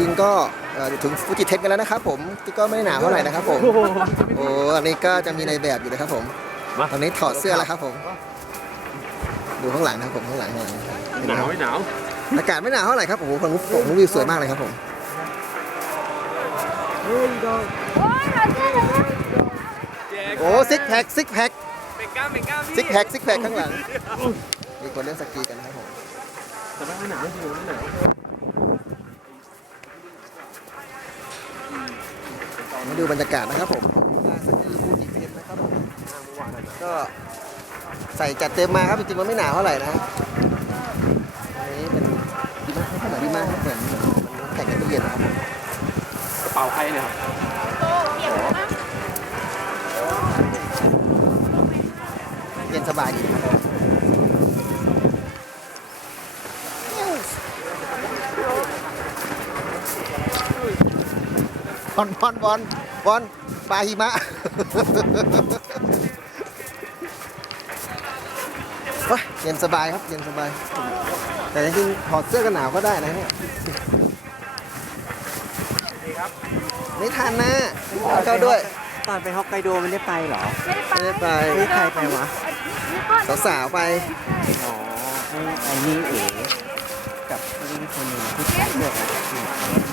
ริงๆก็เอ่อถึงฟูจิเทนกันแล้วนะครับผมก็ไม่หนาวเท่าไหร่นะครับผมโอ้อันนี้ก็จะมีในแบบอยู่นะครับผมมาตอนนี้ถอดเสื้อแล้วครับผม ดูข้างหลังนะครับผมข้างหลังข้างหลังเห็นหไหมนาควรับไม่หนาวอากาศไม่หนาวเท่าไหร่ครับโอ้โหผมผมวิวสวยมากเลยครับผมโอ้ยเราเจอแล้วโอ้ซิกแพคซิกแพคเป็นกล้ามเป็นกล้ามซิกแพคซิกแพคข้างหลังมีคนเล่นสกีกันนะครับผมแต่ไม่หนาวจริงไม่หนาว มา ดูบรรยากาศนะครับผมก็ใส่จัดเต็มมาครับจริงๆมันไม่หนาวเท่าไหร่นะอันนี้เป็นดีมากไม่เท่าไหร่ดีมากเหมือนเหมือนมันแข่งกันที่เย็นนะครับผมกระเป๋าใครเนี่ยครับเย็นสบายดีครับ อลบอลบอลบอลปลาหิมะว้าเย็นสบายครับเย็นสบาย แต่จริงๆถอดเสื้อกันหนาวก็ได้นะเนี่ยไม่ทันนะเข้าด้วยตอนไปฮอกไกโดมันได้ไปเหรอ ไม่ได้ไปไม่ได้ไปนี่ใครไปวะสาวๆไปอ๋อไอ้ไอ้นี่เอ๋กับนี่คนหนึงที่ใส่เสื้อกัน